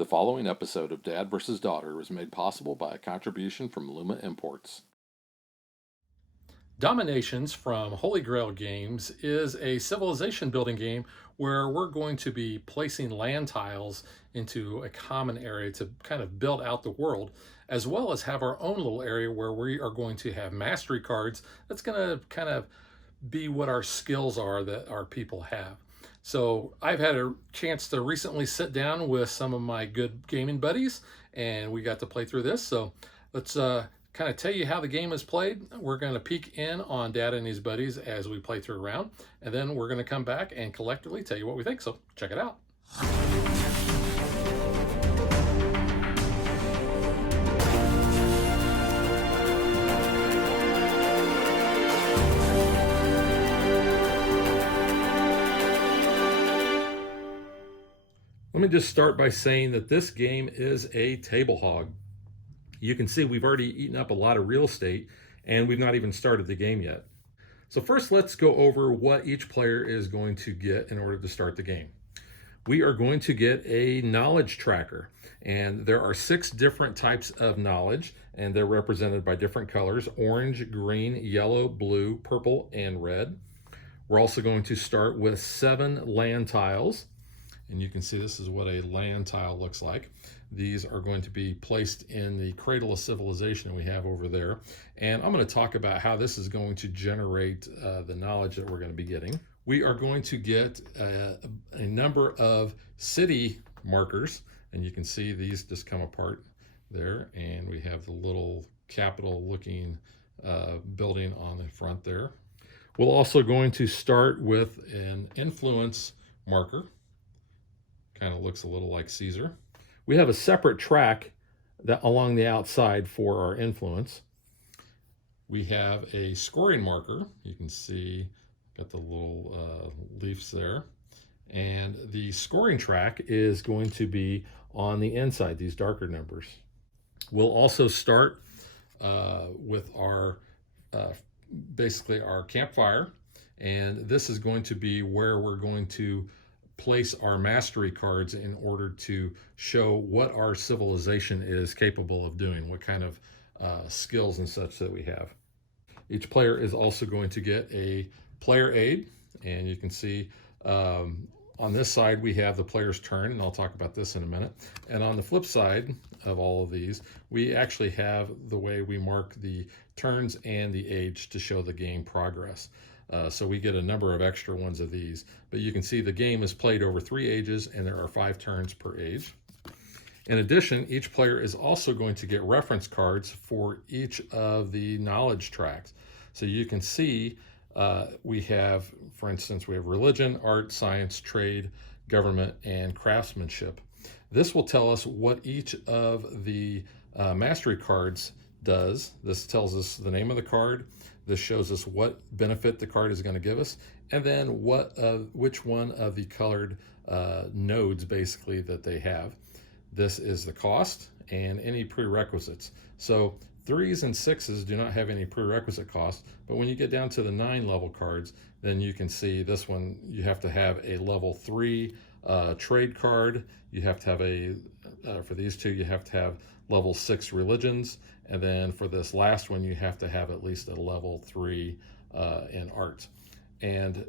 The following episode of Dad vs. Daughter was made possible by a contribution from Luma Imports. Dominations from Holy Grail Games is a civilization building game where we're going to be placing land tiles into a common area to kind of build out the world, as well as have our own little area where we are going to have mastery cards that's going to kind of be what our skills are that our people have. So I've had a chance to recently sit down with some of my good gaming buddies, and we got to play through this. So let's kind of tell you how the game is played. We're going to peek in on Dad and his buddies as we play through a round, and then we're going to come back and collectively tell you what we think. So check it out. Let me just start by saying that this game is a table hog. You can see we've already eaten up a lot of real estate and we've not even started the game yet. So first, let's go over what each player is going to get in order to start the game. We are going to get a knowledge tracker, and there are 6 different types of knowledge, and they're represented by different colors: orange, green, yellow, blue, purple, and red. We're also going to start with 7 land tiles. And you can see this is what a land tile looks like. These are going to be placed in the cradle of civilization we have over there. And I'm going to talk about how this is going to generate the knowledge that we're going to be getting. We are going to get a number of city markers, and you can see these just come apart there. And we have the little capital looking building on the front there. We're also going to start with an influence marker. Kind of looks a little like Caesar. We have a separate track that along the outside for our influence. We have a scoring marker. You can see got the little leaves there. And the scoring track is going to be on the inside, these darker numbers. We'll also start with our basically our campfire. And this is going to be where we're going to place our mastery cards in order to show what our civilization is capable of doing, what kind of skills and such that we have. Each player is also going to get a player aid, and you can see on this side we have the player's turn, and I'll talk about this in a minute. And on the flip side of all of these, we actually have the way we mark the turns and the age to show the game progress. So we get a number of extra ones of these, but you can see the game is played over 3 ages and there are 5 turns per age. In addition, each player is also going to get reference cards for each of the knowledge tracks. So you can see we have, for instance, we have religion, art, science, trade, government, and craftsmanship. This will tell us what each of the mastery cards does. This tells us the name of the card. This shows us what benefit the card is going to give us, and then which one of the colored nodes basically that they have. This is the cost and any prerequisites. So 3s and 6s do not have any prerequisite cost, but when you get down to the 9 level cards, then you can see this one, you have to have a level 3 trade card. You have to have for these 2, you have to have level 6 religions. And then for this last one, you have to have at least a level 3 in art. And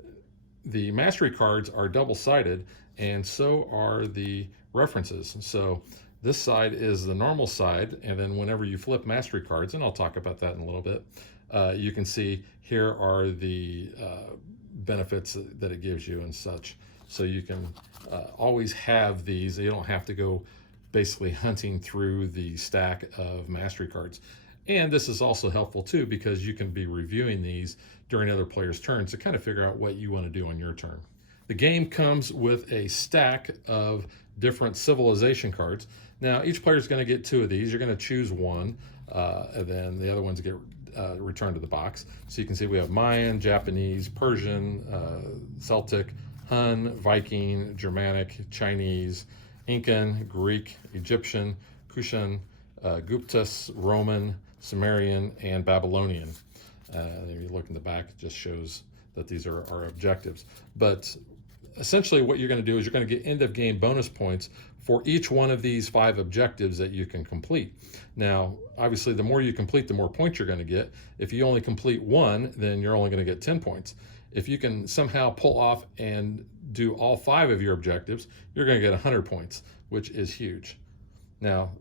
the mastery cards are double-sided, and so are the references. So this side is the normal side, and then whenever you flip mastery cards, and I'll talk about that in a little bit, you can see here are the benefits that it gives you and such. So you can always have these. You don't have to go basically hunting through the stack of mastery cards. And this is also helpful too, because you can be reviewing these during other players' turns to kind of figure out what you want to do on your turn. The game comes with a stack of different civilization cards. Now each player is going to get 2 of these. You're going to choose one, and then the other ones get returned to the box. So you can see we have Mayan, Japanese, Persian, Celtic, Hun, Viking, Germanic, Chinese, Incan, Greek, Egyptian, Kushan, Guptas, Roman, Sumerian, and Babylonian. If you look in the back, it just shows that these are our objectives. But essentially what you're going to do is you're going to get end of game bonus points for each one of these 5 objectives that you can complete. Now, obviously, the more you complete, the more points you're going to get. If you only complete one, then you're only going to get 10 points. If you can somehow pull off and do all 5 of your objectives, you're going to get 100 points, which is huge. Now,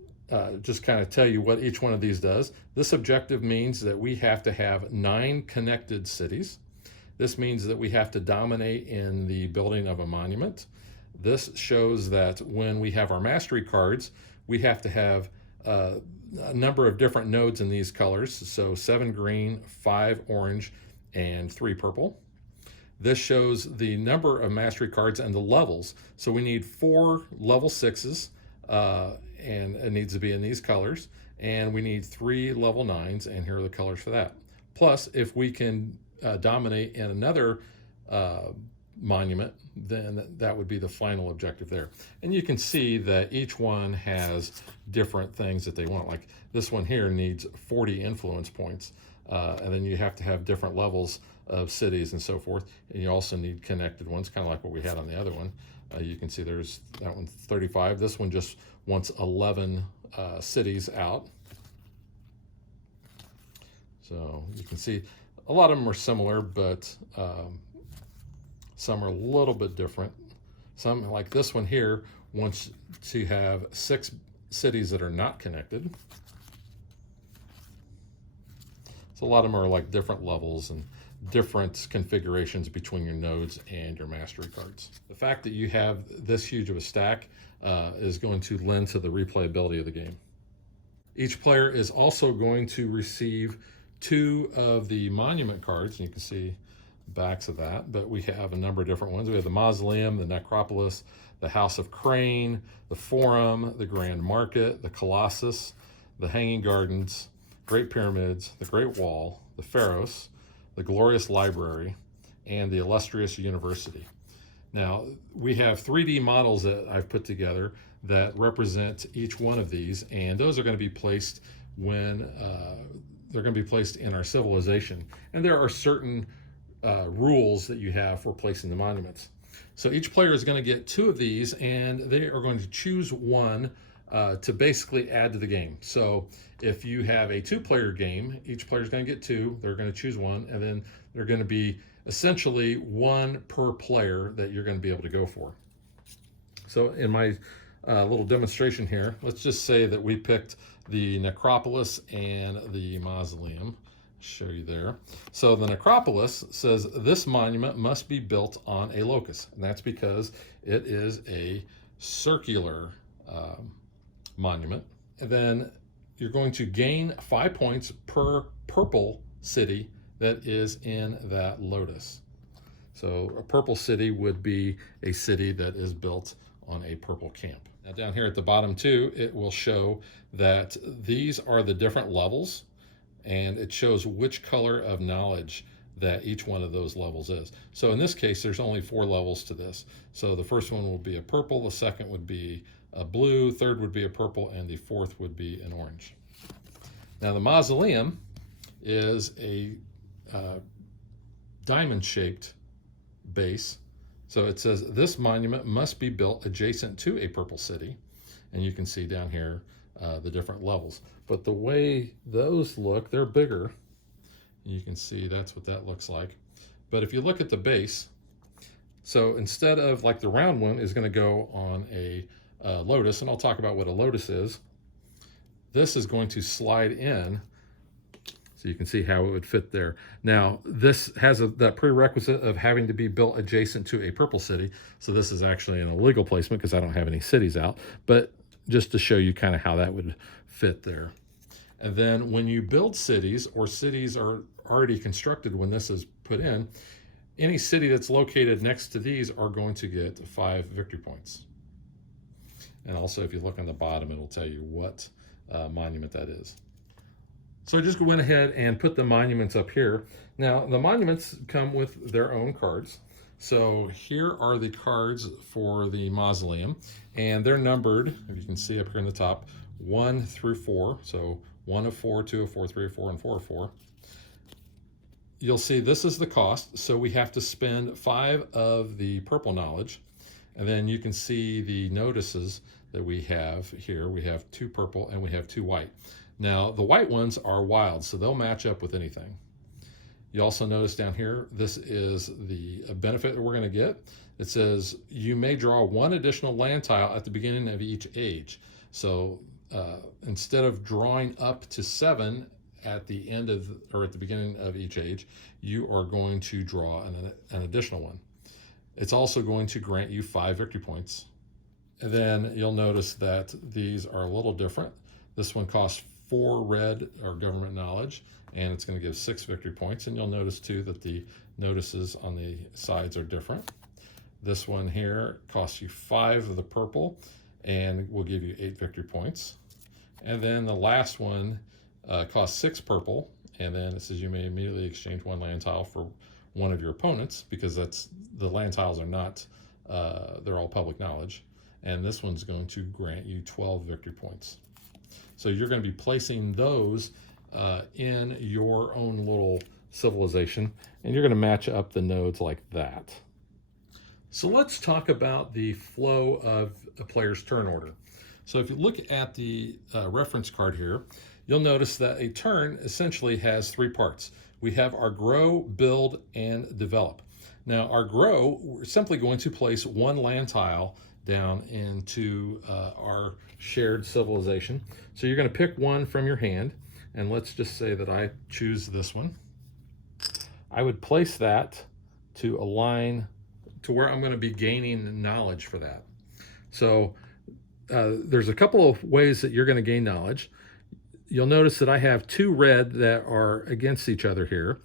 just kind of tell you what each one of these does. This objective means that we have to have 9 connected cities. This means that we have to dominate in the building of a monument. This shows that when we have our mastery cards, we have to have a number of different nodes in these colors. So 7 green, 5 orange, and 3 purple. This shows the number of mastery cards and the levels. So we need 4 level 6s, and it needs to be in these colors. And we need 3 level 9s, and here are the colors for that. Plus, if we can dominate in another monument, then that would be the final objective there. And you can see that each one has different things that they want. Like this one here needs 40 influence points, and then you have to have different levels of cities and so forth. And you also need connected ones, kind of like what we had on the other one. You can see there's that one 35. This one just wants 11 cities out. So you can see a lot of them are similar, but some are a little bit different. Some, like this one here, wants to have 6 cities that are not connected. So a lot of them are like different levels and different configurations between your nodes and your mastery cards. The fact that you have this huge of a stack is going to lend to the replayability of the game. Each player is also going to receive 2 of the monument cards, and you can see backs of that, but we have a number of different ones. We have the Mausoleum, the Necropolis, the House of Crane, the Forum, the Grand Market, the Colossus, the Hanging Gardens, Great Pyramids, the Great Wall, the Pharos, the Glorious Library, and the Illustrious University. Now, we have 3D models that I've put together that represent each one of these, and those are going to be placed when they're going to be placed in our civilization. And there are certain rules that you have for placing the monuments. So each player is going to get 2 of these, and they are going to choose one to basically add to the game. So if you have a 2-player game, each player is going to get 2. They're going to choose one, and then they're going to be essentially 1 per player that you're going to be able to go for. So in my little demonstration here, let's just say that we picked the Necropolis and the Mausoleum. Show you there. So the Necropolis says this monument must be built on a locus, and that's because it is a circular monument. And then you're going to gain 5 points per purple city that is in that lotus. So a purple city would be a city that is built on a purple camp. Now down here at the bottom too, it will show that these are the different levels, and it shows which color of knowledge that each one of those levels is. So in this case, there's only 4 levels to this. So the first one will be a purple, the second would be a blue, third would be a purple, and the fourth would be an orange. Now the Mausoleum is a diamond-shaped base. So it says this monument must be built adjacent to a purple city. And you can see down here the different levels. But the way those look, they're bigger. You can see that's what that looks like. But if you look at the base, so instead of like the round one is going to go on a lotus, and I'll talk about what a lotus is, this is going to slide in. So you can see how it would fit there. Now, this has that prerequisite of having to be built adjacent to a purple city. So this is actually an illegal placement because I don't have any cities out. But just to show you kind of how that would fit there. And then when you build cities, or cities are already constructed when this is put in, any city that's located next to these are going to get 5 victory points. And also, if you look on the bottom, it'll tell you what monument that is. So I just went ahead and put the monuments up here. Now, the monuments come with their own cards. So here are the cards for the Mausoleum, and they're numbered, if you can see up here in the top, 1 through 4. So 1 of 4, 2 of 4, 3 of 4, and 4 of 4. you'll see this is the cost. So we have to spend 5 of the purple knowledge. And then you can see the notices that we have here. We have 2 purple and we have 2 white. Now, the white ones are wild, so they'll match up with anything. You also notice down here, this is the benefit that we're going to get. It says you may draw 1 additional land tile at the beginning of each age. So instead of drawing up to 7 at the end of, or at the beginning of each age, you are going to draw an additional one. It's also going to grant you 5 victory points. And then you'll notice that these are a little different. This one costs 4 red or government knowledge, and it's going to give 6 victory points. And you'll notice too that the notices on the sides are different. This one here costs you 5 of the purple and will give you 8 victory points. And then the last one costs 6 purple, and then it says you may immediately exchange 1 land tile for one of your opponents, because that's, the land tiles are not, they're all public knowledge. And this one's going to grant you 12 victory points. So you're going to be placing those in your own little civilization, and you're going to match up the nodes like that. So let's talk about the flow of a player's turn order. So if you look at the reference card here, you'll notice that a turn essentially has 3 parts. We have our grow, build, and develop. Now our grow, we're simply going to place 1 land tile down into our shared civilization. So you're going to pick one from your hand, and let's just say that I choose this one. I would place that to align to where I'm going to be gaining knowledge for that. So there's a couple of ways that you're going to gain knowledge. You'll notice that I have 2 red that are against each other here.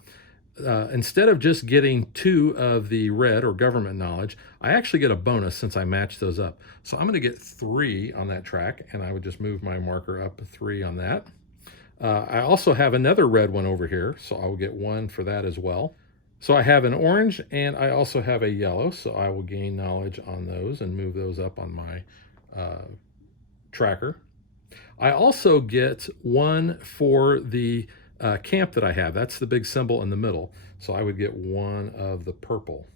Instead of just getting 2 of the red or government knowledge, I actually get a bonus since I matched those up. So I'm going to get 3 on that track, and I would just move my marker up 3 on that. I also have another red one over here, so I will get 1 for that as well. So I have an orange, and I also have a yellow, so I will gain knowledge on those and move those up on my tracker. I also get 1 for the camp that I have. That's the big symbol in the middle. So I would get 1 of the purple.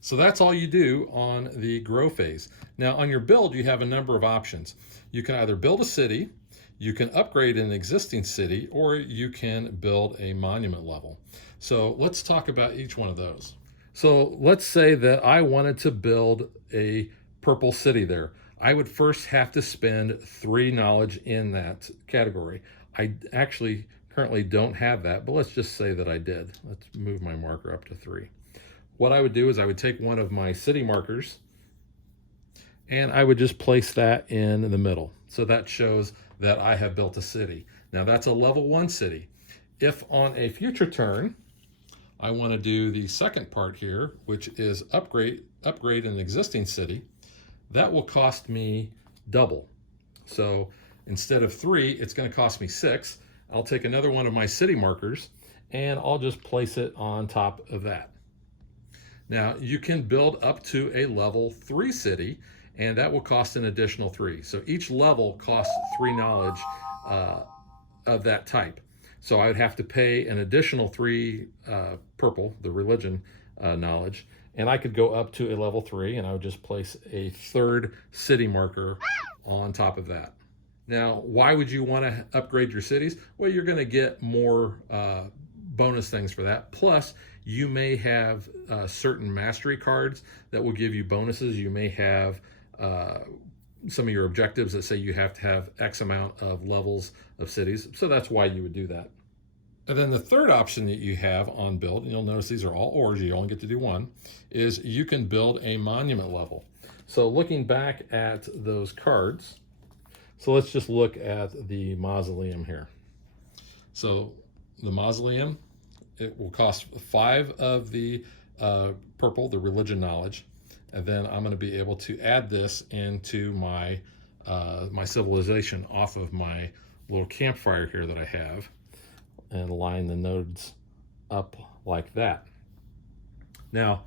So that's all you do on the grow phase. Now on your build, you have a number of options. You can either build a city, you can upgrade an existing city, or you can build a monument level. So let's talk about each one of those. So let's say that I wanted to build a purple city there. I would first have to spend 3 knowledge in that category. I actually currently don't have that, but let's just say that I did. Let's move my marker up to 3. What I would do is I would take one of my city markers and I would just place that in the middle. So that shows that I have built a city. Now that's a level 1 city. If on a future turn, I want to do the second part here, which is upgrade an existing city, that will cost me double. So instead of 3, it's going to cost me 6. I'll take another one of my city markers and I'll just place it on top of that. Now you can build up to a level 3 city, and that will cost an additional 3. So each level costs 3 knowledge of that type. So I would have to pay an additional 3 purple, the religion knowledge, and I could go up to a level 3, and I would just place a 3rd city marker on top of that. Now, why would you want to upgrade your cities? Well, you're going to get more bonus things for that. Plus, you may have certain mastery cards that will give you bonuses. You may have some of your objectives that say you have to have X amount of levels of cities. So that's why you would do that. And then the third option that you have on build, and you'll notice these are all ors, you only get to do 1, is you can build a monument level. So looking back at those cards, so let's just look at the mausoleum here. So the mausoleum, it will cost 5 of the purple, the religion knowledge, and then I'm going to be able to add this into my my civilization off of my little campfire here that I have, and line the nodes up like that. Now,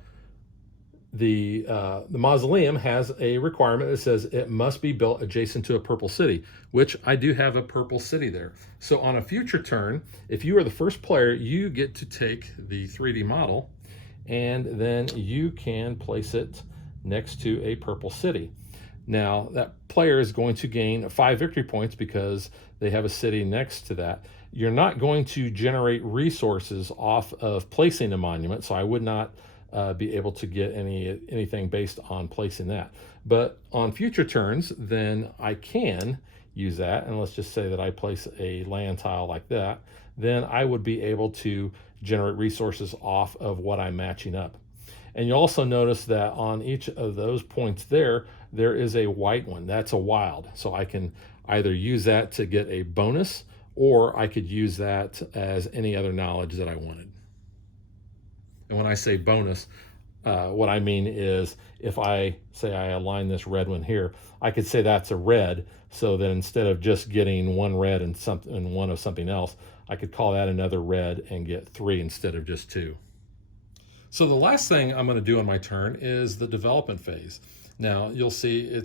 the mausoleum has a requirement that says it must be built adjacent to a purple city, which I do have a purple city there. So on a future turn, if you are the first player, you get to take the 3D model and then you can place it next to a purple city. Now, that player is going to gain 5 victory points because they have a city next to that. You're not going to generate resources off of placing a monument, so I would not be able to get anything based on placing that. But on future turns, then I can use that, and let's just say that I place a land tile like that, then I would be able to generate resources off of what I'm matching up. And you'll also notice that on each of those points there is a white one. That's a wild. So I can either use that to get a bonus, or I could use that as any other knowledge that I wanted. And when I say bonus, what I mean is if I say I align this red one here, I could say that's a red, so that instead of just getting one red and one of something else, I could call that another red and get 3 instead of just 2. So the last thing I'm going to do on my turn is the development phase. Now you'll see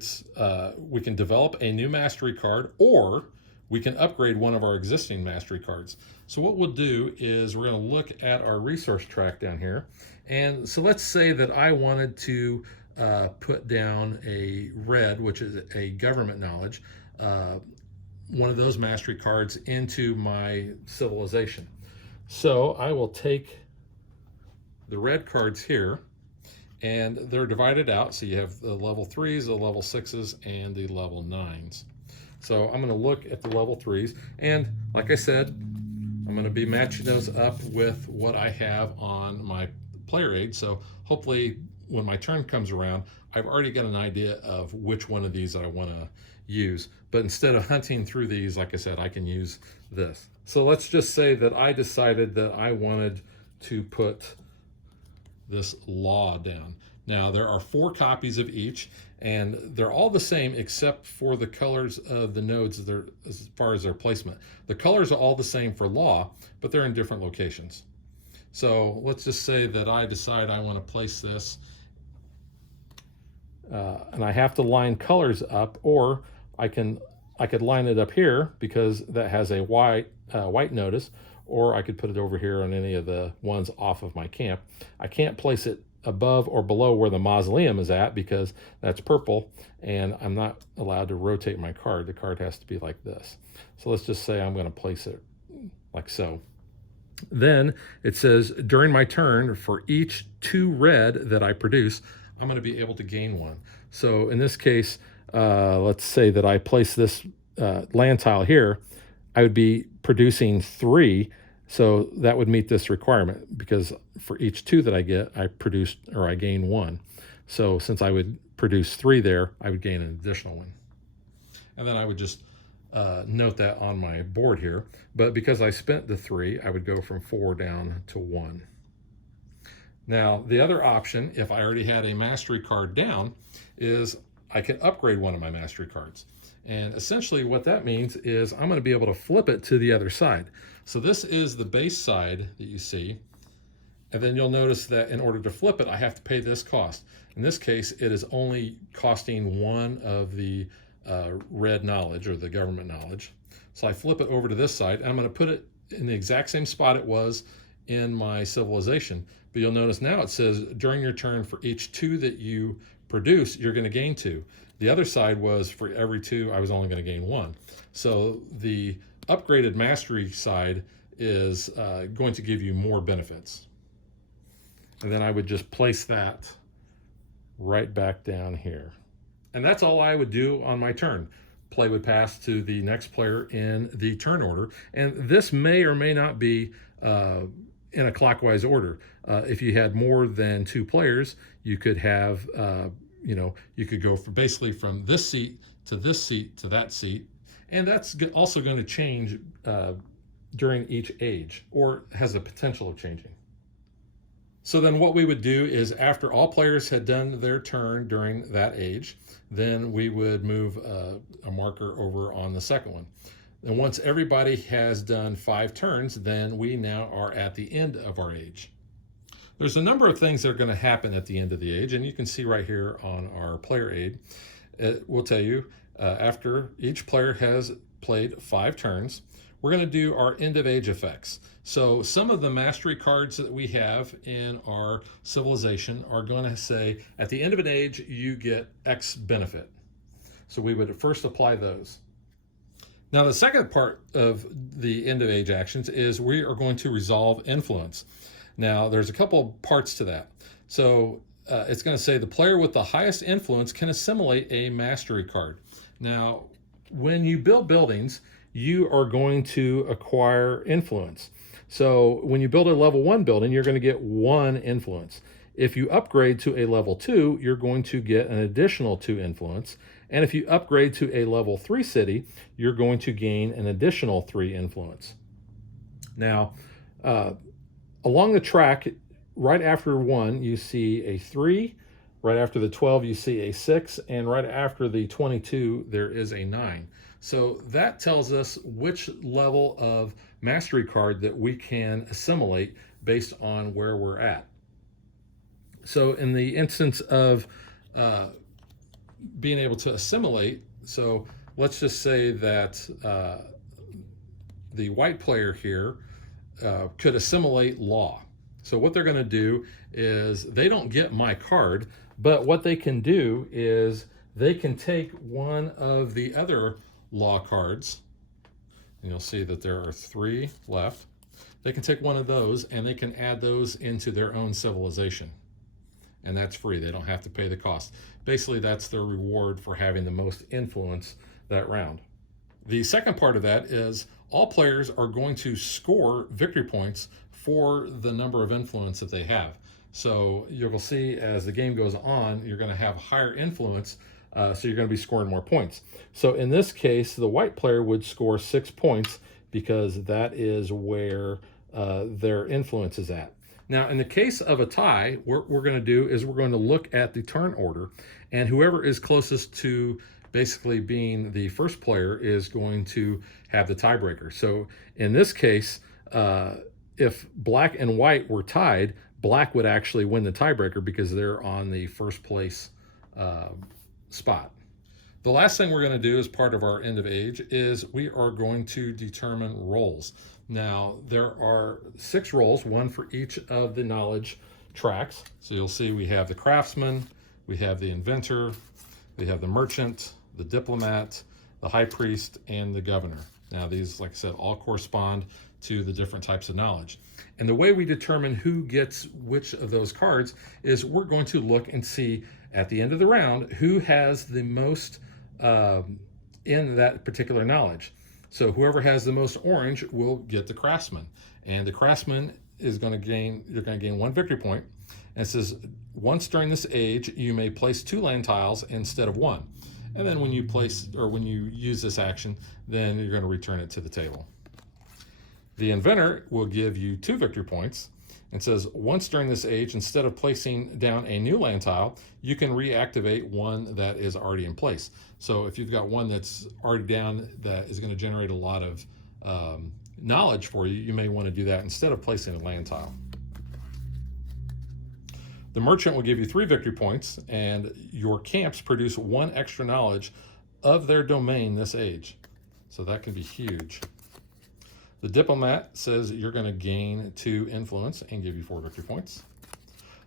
we can develop a new mastery card, or we can upgrade one of our existing mastery cards. So what we'll do is we're going to look at our resource track down here. And so let's say that I wanted to put down a red, which is a government knowledge, one of those mastery cards into my civilization. So I will take the red cards here, and they're divided out. So you have the level 3s, the level 6s, and the level 9s. So I'm going to look at the level 3s, and like I said, I'm going to be matching those up with what I have on my player aid. So hopefully when my turn comes around, I've already got an idea of which one of these that I want to use. But instead of hunting through these, like I said, I can use this. So let's just say that I decided that I wanted to put this law down. Now there are 4 copies of each, and they're all the same except for the colors of the nodes as far as their placement. The colors are all the same for law, but they're in different locations. So let's just say that I decide I want to place this, and I have to line colors up, or I could line it up here because that has a white notice, or I could put it over here on any of the ones off of my camp. I can't place it above or below where the mausoleum is at because that's purple, and I'm not allowed to rotate my card. The card has to be like this. So let's just say I'm going to place it like so. Then it says during my turn, for each 2 red that I produce, I'm going to be able to gain 1. So in this case, let's say that I place this land tile here, I would be producing 3. So that would meet this requirement, because for each 2 that I get, I gain 1. So since I would produce 3 there, I would gain an additional 1. And then I would just note that on my board here. But because I spent the 3, I would go from 4 down to 1. Now, the other option, if I already had a mastery card down, is I can upgrade one of my mastery cards. And essentially what that means is I'm going to be able to flip it to the other side. So this is the base side that you see. And then you'll notice that in order to flip it, I have to pay this cost. In this case, it is only costing 1 of the red knowledge, or the government knowledge. So I flip it over to this side, and I'm going to put it in the exact same spot it was in my civilization. But you'll notice now it says during your turn, for each 2 that you produce, you're going to gain 2. The other side was for every 2, I was only going to gain 1. So the upgraded mastery side is going to give you more benefits. And then I would just place that right back down here. And that's all I would do on my turn. Play would pass to the next player in the turn order. And this may or may not be in a clockwise order. If you had more than 2 players, you could have, you could go basically from this seat to this seat to that seat. And that's also going to change during each age, or has the potential of changing. So then what we would do is, after all players had done their turn during that age, then we would move a marker over on the second one. And once everybody has done 5 turns, then we now are at the end of our age. There's a number of things that are going to happen at the end of the age, and you can see right here on our player aid. It will tell you after each player has played 5 turns, we're going to do our end of age effects. So some of the mastery cards that we have in our civilization are going to say at the end of an age you get X benefit. So we would first apply those. Now the second part of the end of age actions is we are going to resolve influence. Now there's a couple parts to that. So it's going to say the player with the highest influence can assimilate a mastery card. Now when you build buildings, you are going to acquire influence. So when you build a level 1 building, you're going to get 1 influence. If you upgrade to a level 2, you're going to get an additional 2 influence. And if you upgrade to a level 3 city, you're going to gain an additional 3 influence. Now, along the track, right after 1, you see a 3. Right after the 12, you see a 6. And right after the 22, there is a 9. So that tells us which level of mastery card that we can assimilate based on where we're at. So in the instance of being able to assimilate, so let's just say that the white player here could assimilate law. So what they're going to do is they don't get my card, but what they can do is they can take one of the other law cards, and you'll see that there are 3 left. They can take one of those and they can add those into their own civilization. And that's free. They don't have to pay the cost. Basically, that's their reward for having the most influence that round. The second part of that is all players are going to score victory points for the number of influence that they have. So you'll see as the game goes on, you're going to have higher influence, so you're going to be scoring more points. So in this case, the white player would score 6 points because that is where their influence is at. Now, in the case of a tie, what we're going to do is we're going to look at the turn order, and whoever is closest to basically being the first player is going to have the tiebreaker. So in this case, if black and white were tied, black would actually win the tiebreaker because they're on the first place spot. The last thing we're going to do as part of our end of age is we are going to determine roles. Now, there are 6 roles, 1 for each of the knowledge tracks. So you'll see we have the craftsman, we have the inventor, we have the merchant, the diplomat, the high priest, and the governor. Now, these, like I said, all correspond to the different types of knowledge. And the way we determine who gets which of those cards is we're going to look and see at the end of the round who has the most in that particular knowledge. So whoever has the most orange will get the craftsman, and the craftsman is going to gain. You're going to gain 1 victory point. And it says once during this age you may place 2 land tiles instead of 1. And then when you place or when you use this action, then you're going to return it to the table. The inventor will give you 2 victory points. And says once during this age, instead of placing down a new land tile, you can reactivate one that is already in place. So if you've got one that's already down that is going to generate a lot of knowledge for you, you may want to do that instead of placing a land tile. The merchant will give you 3 victory points, and your camps produce 1 extra knowledge of their domain this age. So that can be huge. The diplomat says you're going to gain 2 influence and give you 4 victory points.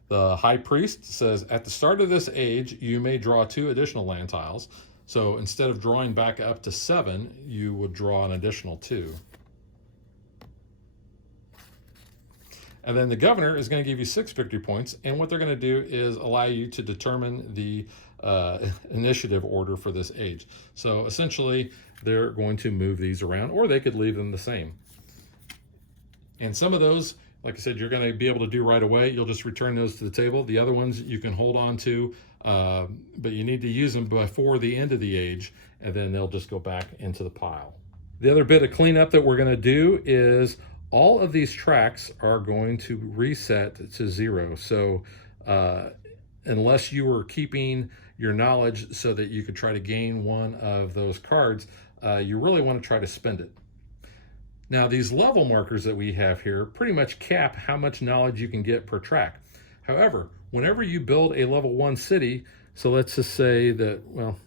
The high priest says at the start of this age, you may draw 2 additional land tiles. So instead of drawing back up to 7, you would draw an additional 2. And then the governor is going to give you 6 victory points. And what they're going to do is allow you to determine the initiative order for this age. So essentially, they're going to move these around, or they could leave them the same. And some of those, like I said, you're going to be able to do right away. You'll just return those to the table. The other ones you can hold on to, but you need to use them before the end of the age, and then they'll just go back into the pile. The other bit of cleanup that we're going to do is all of these tracks are going to reset to 0. So unless you were keeping your knowledge so that you could try to gain one of those cards, you really want to try to spend it. Now, these level markers that we have here pretty much cap how much knowledge you can get per track. However, whenever you build a level 1 city, so let's just say that, well,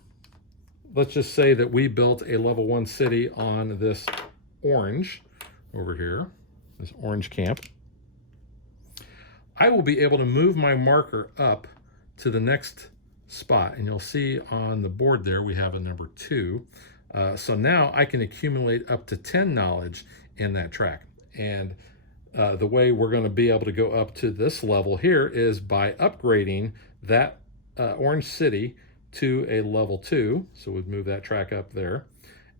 let's just say that we built a level 1 city on this orange over here, this orange camp. I will be able to move my marker up to the next spot, and you'll see on the board there we have a number 2. So now I can accumulate up to 10 knowledge in that track. And the way we're going to be able to go up to this level here is by upgrading that orange city to a level 2. So we'd move that track up there.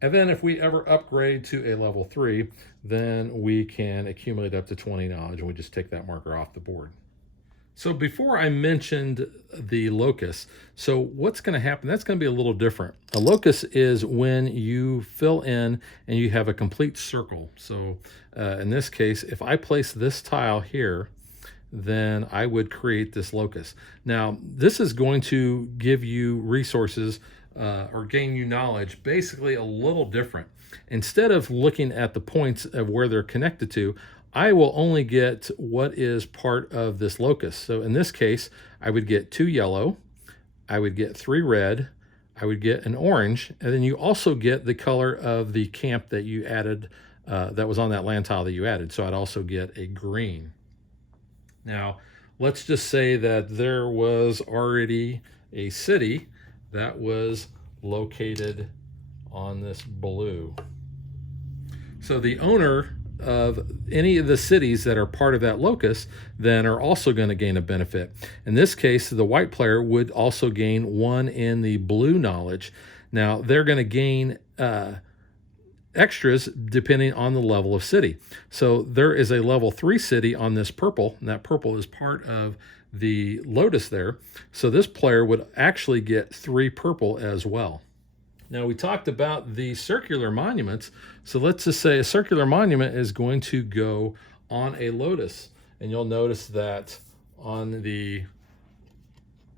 And then if we ever upgrade to a level 3, then we can accumulate up to 20 knowledge, and we just take that marker off the board. So before I mentioned the locus, so what's going to happen, that's going to be a little different. A locus is when you fill in and you have a complete circle. So in this case, if I place this tile here, then I would create this locus. Now, this is going to give you resources or gain you knowledge basically a little different. Instead of looking at the points of where they're connected to, I will only get what is part of this locus. So in this case, I would get 2 yellow, I would get 3 red, I would get an orange, and then you also get the color of the camp that you added, that was on that land tile that you added. So I'd also get a green. Now, let's just say that there was already a city that was located on this blue. So the owner of any of the cities that are part of that locus then are also going to gain a benefit. In this case, the white player would also gain 1 in the blue knowledge. Now, they're going to gain extras depending on the level of city. So there is a level 3 city on this purple, and that purple is part of the lotus there. So this player would actually get 3 purple as well. Now, we talked about the circular monuments. So let's just say a circular monument is going to go on a lotus. And you'll notice that on the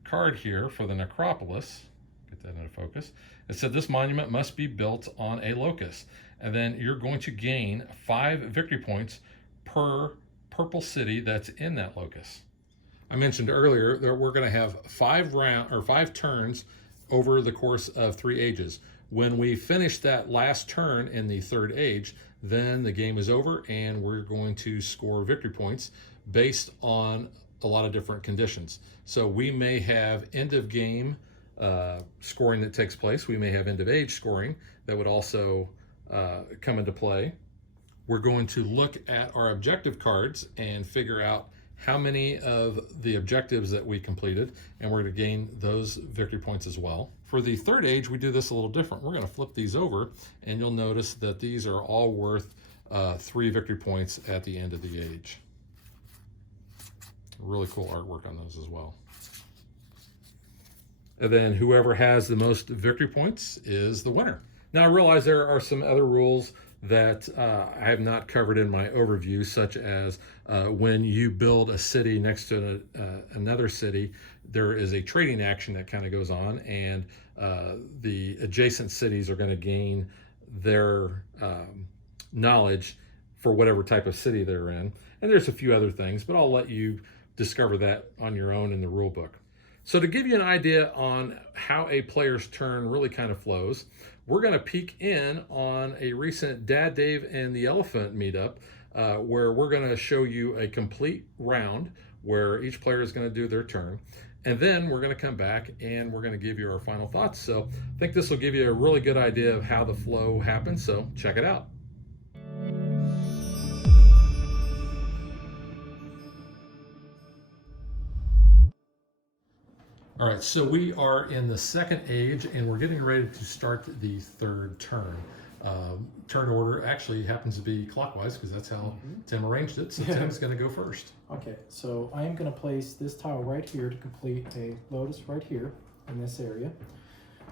card here for the necropolis, get that into focus, it said this monument must be built on a locus. And then you're going to gain 5 victory points per purple city that's in that locus. I mentioned earlier that we're going to have 5 turns over the course of 3 ages. When we finish that last turn in the 3rd age, then the game is over and we're going to score victory points based on a lot of different conditions. So we may have end of game scoring that takes place. We may have end of age scoring that would also come into play. We're going to look at our objective cards and figure out how many of the objectives that we completed, and we're going to gain those victory points as well. For the 3rd age, we do this a little different. We're going to flip these over, and you'll notice that these are all worth 3 victory points at the end of the age. Really cool artwork on those as well. And then whoever has the most victory points is the winner. Now, I realize there are some other rules that I have not covered in my overview, such as when you build a city next to another city, there is a trading action that kind of goes on, and the adjacent cities are going to gain their knowledge for whatever type of city they're in. And there's a few other things, but I'll let you discover that on your own in the rule book. So to give you an idea on how a player's turn really kind of flows, we're going to peek in on a recent Dad Dave and the Elephant meetup where we're going to show you a complete round where each player is going to do their turn. And then we're going to come back and we're going to give you our final thoughts. So I think this will give you a really good idea of how the flow happens. So check it out. All right, so we are in the 2nd age and we're getting ready to start the 3rd turn. Turn order actually happens to be clockwise because that's how Tim arranged it. So Tim's going to go first. Okay, so I am going to place this tile right here to complete a lotus right here in this area.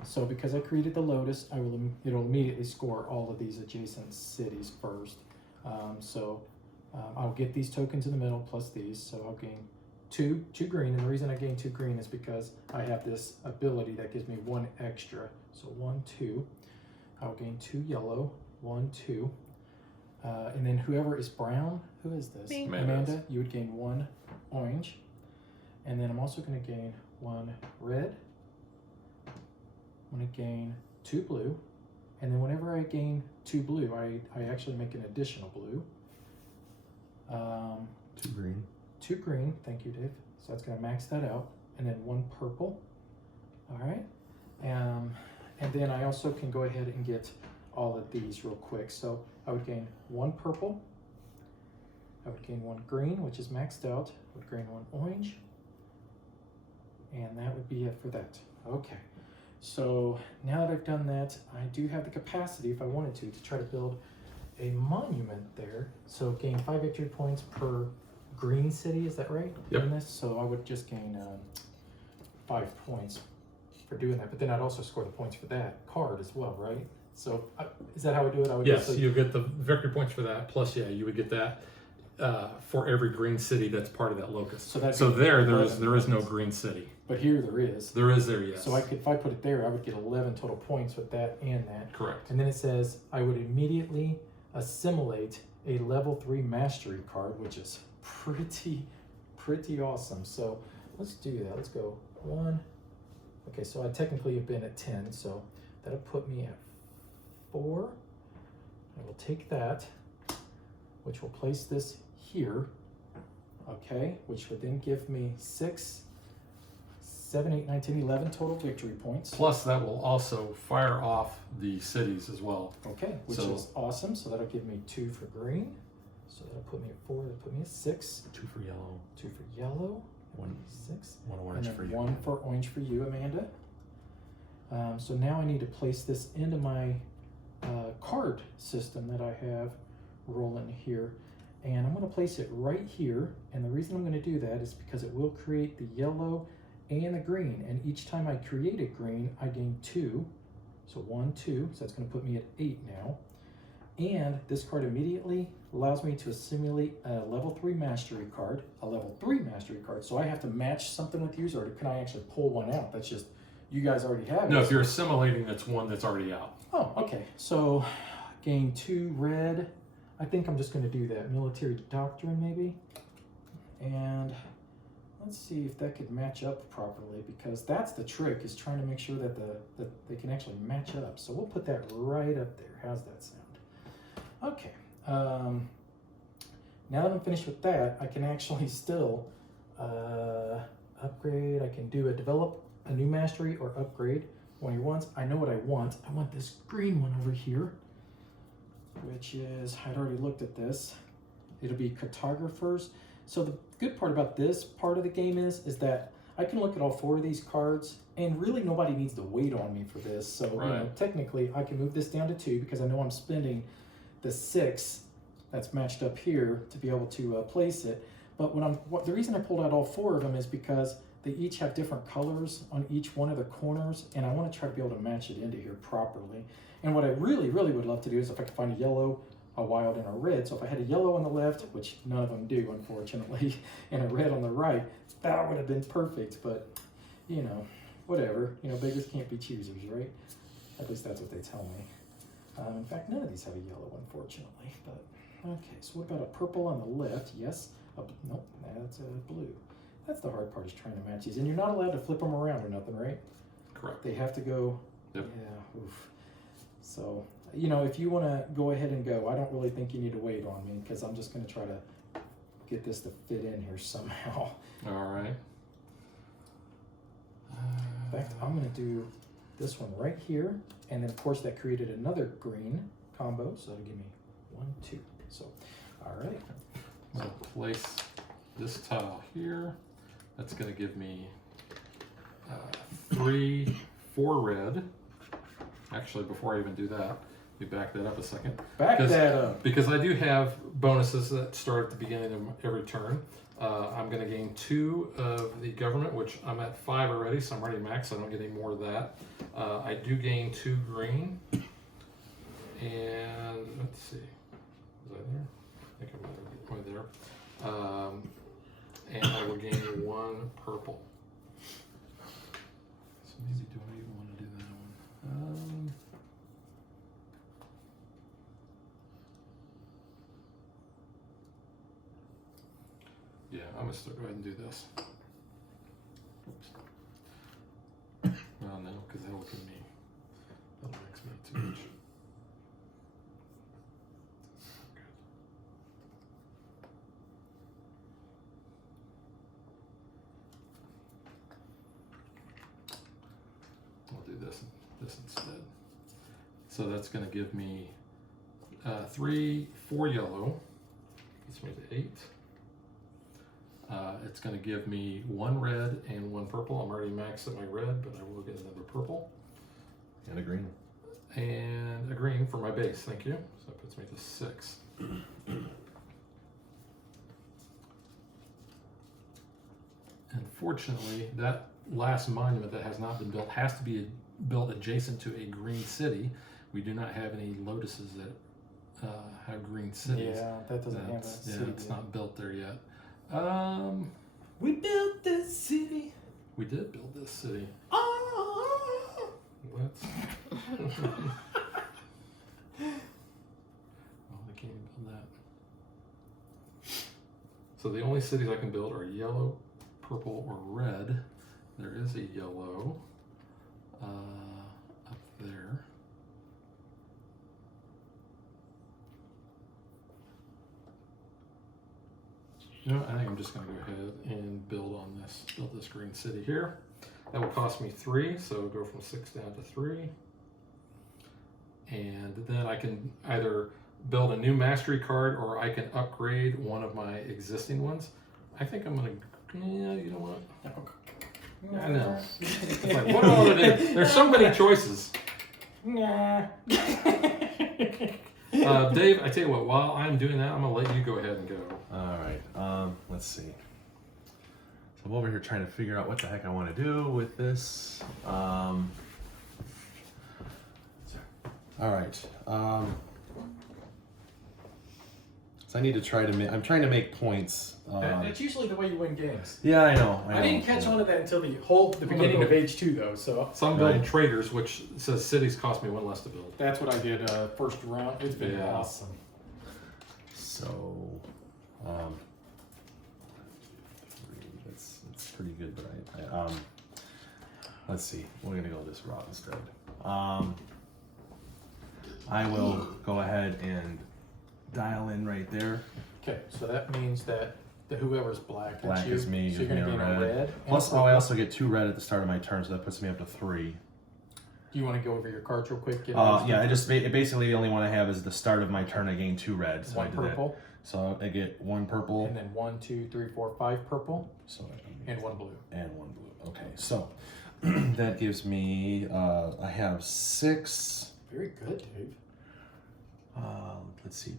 So because I created the lotus, it'll immediately score all of these adjacent cities first. I'll get these tokens in the middle plus these, so I'll gain two green, and the reason I gain 2 green is because I have this ability that gives me 1 extra. So 1, 2. I'll gain 2 yellow, 1, 2. And then whoever is brown, who is this? Me. Amanda, you would gain 1 orange. And then I'm also going to gain 1 red. I'm going to gain 2 blue. And then whenever I gain 2 blue, I actually make an additional blue. 2 green. 2 green, thank you, Dave. So that's going to max that out. And then 1 purple. All right. And then I also can go ahead and get all of these real quick. So I would gain 1 purple. I would gain 1 green, which is maxed out. I would gain 1 orange. And that would be it for that. Okay. So now that I've done that, I do have the capacity, if I wanted to try to build a monument there. So gain 5 victory points per green city, is that right? Yep. In this? So I would just gain 5 points for doing that. But then I'd also score the points for that card as well, right? So is that how we do it? I would Yes, just, you get the victory points for that. Plus, yeah, you would get that for every green city that's part of that locus. So that'd So be there 11 is no points. green city. But here there is. There is there, yes. So if I put it there, I would get 11 total points with that and that. Correct. And then it says I would immediately assimilate a level 3 mastery card, which is pretty awesome. So let's do that. Let's go 1. Okay, so I technically have been at 10, so that'll put me at 4. I will take that, which will place this here. Okay, which would then give me 6, 7, 8, 9, 10, 11 total victory points. Plus, that will also fire off the cities as well. Okay, which So- is awesome. So that'll give me 2 for green. So that'll put me at 4. That'll put me at 6. 2 for yellow. 2 for yellow. 1 6. 1 And orange then for you. 1 for orange for you, Amanda. So now I need to place this into my card system that I have rolling here. And I'm going to place it right here. And the reason I'm going to do that is because it will create the yellow and the green. And each time I create a green, I gain 2. So 1, 2. So that's going to put me at 8 now. And this card immediately allows me to assimilate a level 3 mastery card, a level 3 mastery card. So I have to match something with yours, or can I actually pull one out? That's just, you guys already have it. No, if you're assimilating, that's one that's already out. Oh, okay. So gain 2 red. I think I'm just going to do that. Military doctrine, maybe. And let's see if that could match up properly, because that's the trick, is trying to make sure that they can actually match up. So we'll put that right up there. How's that sound? Okay. Now that I'm finished with that, I can actually still upgrade. I can do develop a new mastery or upgrade one of your ones. I know what I want. I want this green one over here, which is, I'd already looked at this. It'll be cartographers. So the good part about this part of the game is that I can look at all 4 of these cards, and really nobody needs to wait on me for this. So you know, technically I can move this down to 2 because I know I'm spending the 6 that's matched up here to be able to place it. But the reason I pulled out all 4 of them is because they each have different colors on each one of the corners, and I want to try to be able to match it into here properly. And what I really would love to do is if I could find a yellow, a wild, and a red. So if I had a yellow on the left, which none of them do, unfortunately, and a red on the right, that would have been perfect. But, you know, whatever. You know, beggars can't be choosers, right? At least that's what they tell me. In fact, none of these have a yellow, unfortunately. But okay, so what about a purple on the left? Yes. Nope, that's a blue. That's the hard part, is trying to match these. And you're not allowed to flip them around or nothing, right? Correct. They have to go. Yep. Yeah. Oof. So, you know, if you want to go ahead and go, I don't really think you need to wait on me, because I'm just going to try to get this to fit in here somehow. All right. In fact, I'm going to do this one right here. And then, of course, that created another green combo. So that'll give me 1, 2. So, all right. So place this tile here. That's going to give me 3, 4 red. Actually, before I even do that, we back that up a second. Back that up. Because I do have bonuses that start at the beginning of every turn. I'm going to gain 2 of the government, which I'm at 5 already, so I'm already max. So I don't get any more of that. I do gain 2 green. And let's see. Is that there? I think I'm right there. And I will gain 1 purple. So maybe do I even want to do that one? I'm gonna go ahead and do this. Oops. Well, no, because that'll give me, that'll mix me too much. I'll do this instead. So that's going to give me 4 yellow. Gets me to 8. It's going to give me 1 red and 1 purple. I'm already maxed at my red, but I will get another purple. And a green. And a green for my base, thank you. So that puts me to 6. Unfortunately, that last monument that has not been built has to be built adjacent to a green city. We do not have any lotuses that have green cities. Yeah, that doesn't have a Yeah, city. it's yet. not built there yet. We built this city. We did build this city. Oh. What? Well, I can't even build that. So the only cities I can build are yellow, purple, or red. There is a yellow up there. You know what, I think I'm just going to go ahead and build this green city here. That will cost me 3, so go from 6 down to 3. And then I can either build a new mastery card or I can upgrade one of my existing ones. I think I'm going to, yeah, you know what? I know. It's like, what do I want to do? There's so many choices. Nah. Dave, I tell you what, while I'm doing that, I'm going to let you go ahead and go. All right. Let's see. So I'm over here trying to figure out what the heck I want to do with this. All right. So I need to try to make. I'm trying to make points. That's usually the way you win games. Yeah, I know. I didn't catch on to that until the beginning of age 2, though. So I'm building traders, which says cities cost me 1 less to build. that's what I did first round. It's been awesome. So, that's pretty good, but I let's see. We're gonna go this route instead. I will go ahead and dial in right there. Okay, so that means that whoever's black, Black that's you. is me. So you're gives gonna me gain a red. Plus, I also get 2 red at the start of my turn, so that puts me up to 3. Do you want to go over your cards real quick? Get Yeah, basically the only one I have is the start of my turn. I gain 2 red, so I 1 did purple, that. So I get 1 purple, and then 1, 2, 3, 4, 5 purple, so and 1 blue. and 1 blue. Okay, so that gives me I have 6. Very good, Dave. Let's see.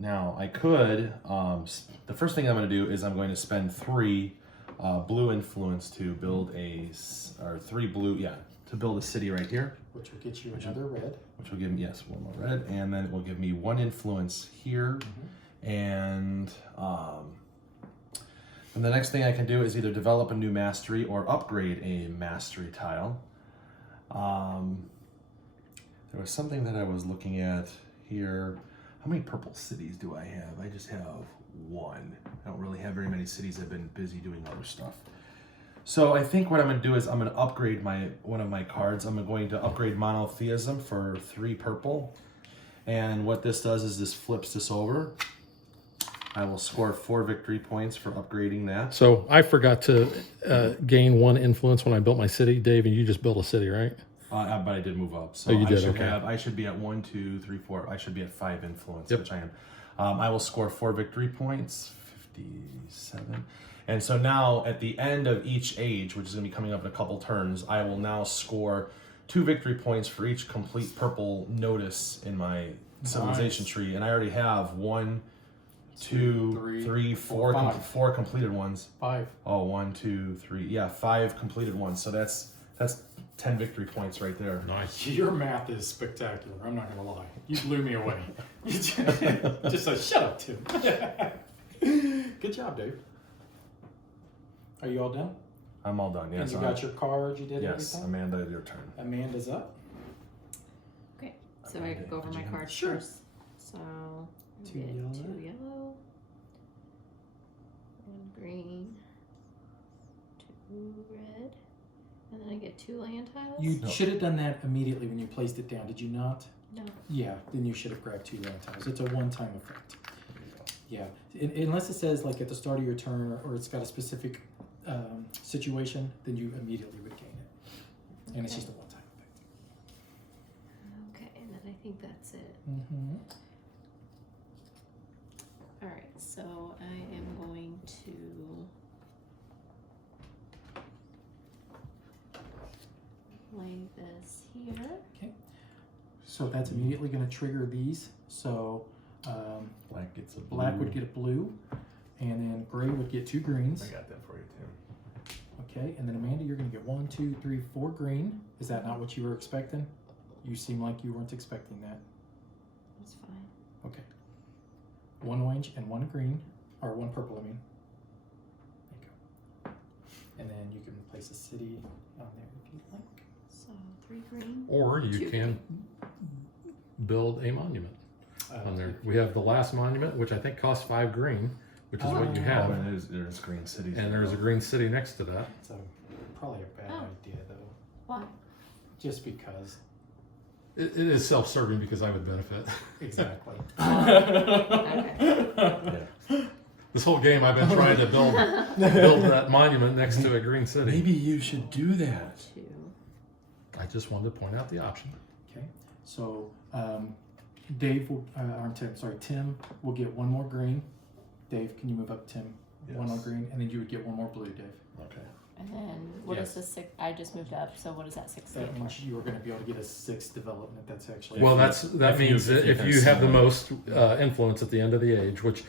Now I could. The first thing I'm going to do is I'm going to spend 3 blue influence to build or 3 blue. Yeah, to build a city right here. Which will get you another red. Which will give me 1 more red, and then it will give me 1 influence here, and the next thing I can do is either develop a new mastery or upgrade a mastery tile. There was something that I was looking at here. How many purple cities do I have? I just have 1. I don't really have very many cities. I've been busy doing other stuff. So I think what I'm going to do is I'm going to upgrade one of my cards. I'm going to upgrade Monotheism for 3 purple. And what this does is this flips this over. I will score 4 victory points for upgrading that. So I forgot to gain 1 influence when I built my city, Dave, and you just built a city, right? But I did move up. So you did, I should okay. I should be at 1, 2, 3, 4. I should be at 5 influence, Yep. which I am. I will score 4 victory points, 57. And so now at the end of each age, which is going to be coming up in a couple turns, I will now score 2 victory points for each complete purple notice in my civilization tree. And I already have 1, 2, 3, 4, 5. 4 completed ones. 5. Oh, 1, 2, 3. Yeah, 5 completed ones. So that's 10 victory points right there. Nice. Your math is spectacular. I'm not gonna lie. You blew me away. Just like, shut up, Tim. Good job, Dave. Are you all done? I'm all done. Yes. And you got your cards. You did Yes, everything. Amanda, your turn. Amanda's up. Okay, so I can go over Did my you have- cards Sure. first. So 2 get yellow. 2 yellow, 1 green, 2 red, and then I get 2 land tiles? You No. should have done that immediately when you placed it down. Did you not? No. Yeah, then you should have grabbed 2 land tiles. It's a one-time effect. Yeah, unless it says like at the start of your turn or it's got a specific situation, then you immediately would gain it. And it's Okay. just a one-time effect. Okay, and then I think that's it. Mm-hmm. Alright, so I am going to lay this here. So that's immediately going to trigger these. So Black gets a blue. black would get a blue, and then gray would get 2 greens. I got that for you, Tim. Okay, and then Amanda, you're going to get 1, 2, 3, 4 green. Is that not what you were expecting? You seem like you weren't expecting that. That's fine. Okay. 1 orange and 1 green, or 1 purple, I mean. There you go. And then you can place a city on there if you'd like. So 3 green. Or you 2 can build a monument on there. We have the last monument, which I think costs 5 green, which is what you Oh. have. And there's green cities. And there's a green city next to that. It's probably a bad Oh. idea, though. Why? Just because. It is self-serving because I would benefit. Exactly. Okay. This whole game I've been trying to build that monument next to a green city. Maybe you should do that. 2. I just wanted to point out the option. Okay, so Dave will, Tim will get 1 more green. Dave, can you move up Tim? 1 more Yes. green, and then you would get 1 more blue, Dave. Okay. And then what is the 6? I just moved up, so what does that 6 stand That for? means you are going to be able to get a 6 development. That's actually Well, If that you- means that if if you you have the assimilate. most influence at the end of the age, which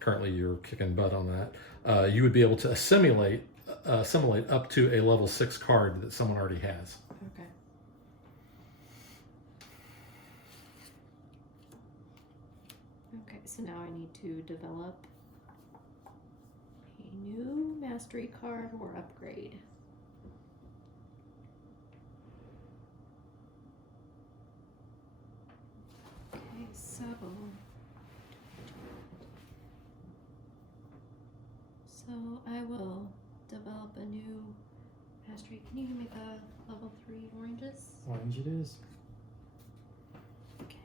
currently you're kicking butt on that, you would be able to assimilate up to a level 6 card that someone already has. Okay. Okay, so now I need to develop a new mastery card or upgrade. Okay, so I will develop a new mastery. Can you make a level 3 oranges? orange it is. Okay.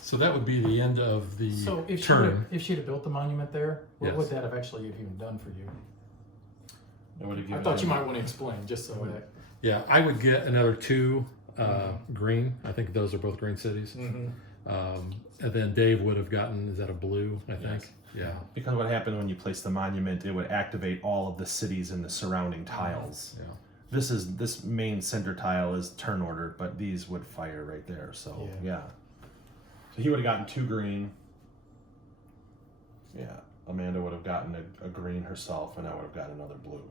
So that would be the end of the So if turn. she'd have built the monument there, what Yes. would that have actually even done for you? I would have I given thought you him- might want to explain, just so that. Yeah, I would get another 2 green. I think those are both green cities. And then Dave would have gotten, is that a blue, I think? Yes. Yeah. Because what happened when you place the monument, it would activate all of the cities in the surrounding tiles. Yeah. This main center tile is turn ordered, but these would fire right there. So yeah. So he would have gotten 2 green. Yeah. Amanda would have gotten a green herself, and I would have gotten another blue.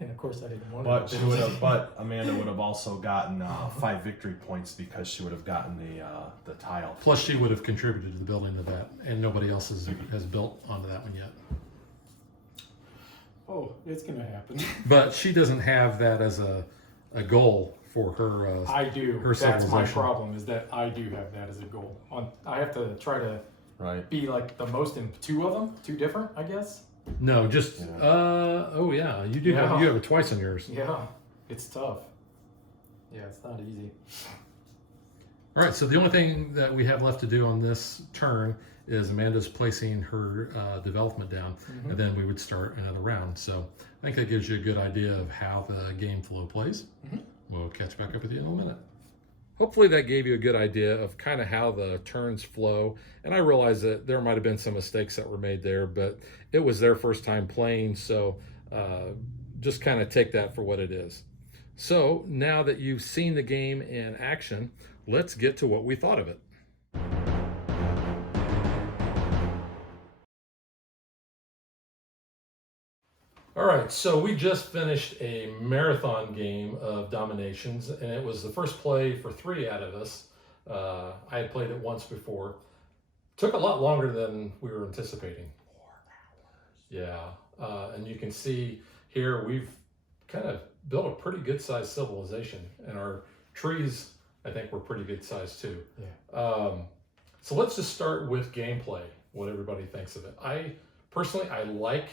And of course, I didn't want But to. she would have. But Amanda would have also gotten 5 victory points because she would have gotten the tile. Plus, she would have contributed to the building of that, and nobody else has built onto that one yet. Oh, it's gonna happen. But she doesn't have that as a goal for her. I do. Her That's my civilization. problem. Is that I do have that as a goal. I have to try to Right. be like the most in 2 of them. 2 different, I guess. No, just Yeah. oh yeah, you do have Yeah. you have it twice on yours. Yeah, it's tough. Yeah, it's not easy. All right, so the only thing that we have left to do on this turn is Amanda's placing her development down, and then we would start another round. So I think that gives you a good idea of how the game flow plays. We'll catch back up with you in a minute. Hopefully that gave you a good idea of kind of how the turns flow. And I realize that there might have been some mistakes that were made there, but it was their first time playing, so just kind of take that for what it is. So now that you've seen the game in action, let's get to what we thought of it. All right, so we just finished a marathon game of Dominations, and it was the first play for 3 out of us. I had played it once before. Took a lot longer than we were anticipating. 4 hours. Yeah, and you can see here we've kind of built a pretty good-sized civilization, and our trees, I think, were pretty good size too. Yeah. So let's just start with gameplay, what everybody thinks of it. I personally, I like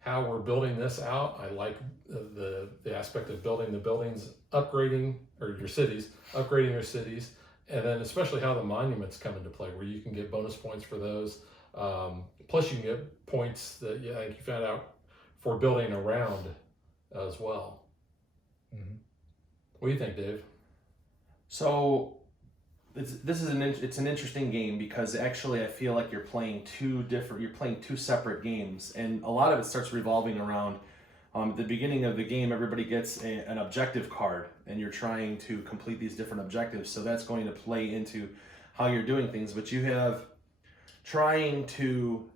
how we're building this out. I like the aspect of building the buildings, upgrading, or your cities, upgrading your cities, and then especially how the monuments come into play, where you can get bonus points for those. Plus, you can get points that I think you found out for building around as well. Mm-hmm. What do you think, Dave? So it's an interesting game because actually I feel like you're playing two separate games, and a lot of it starts revolving around at the beginning of the game. Everybody gets an objective card, and you're trying to complete these different objectives. So that's going to play into how you're doing things. But you have trying to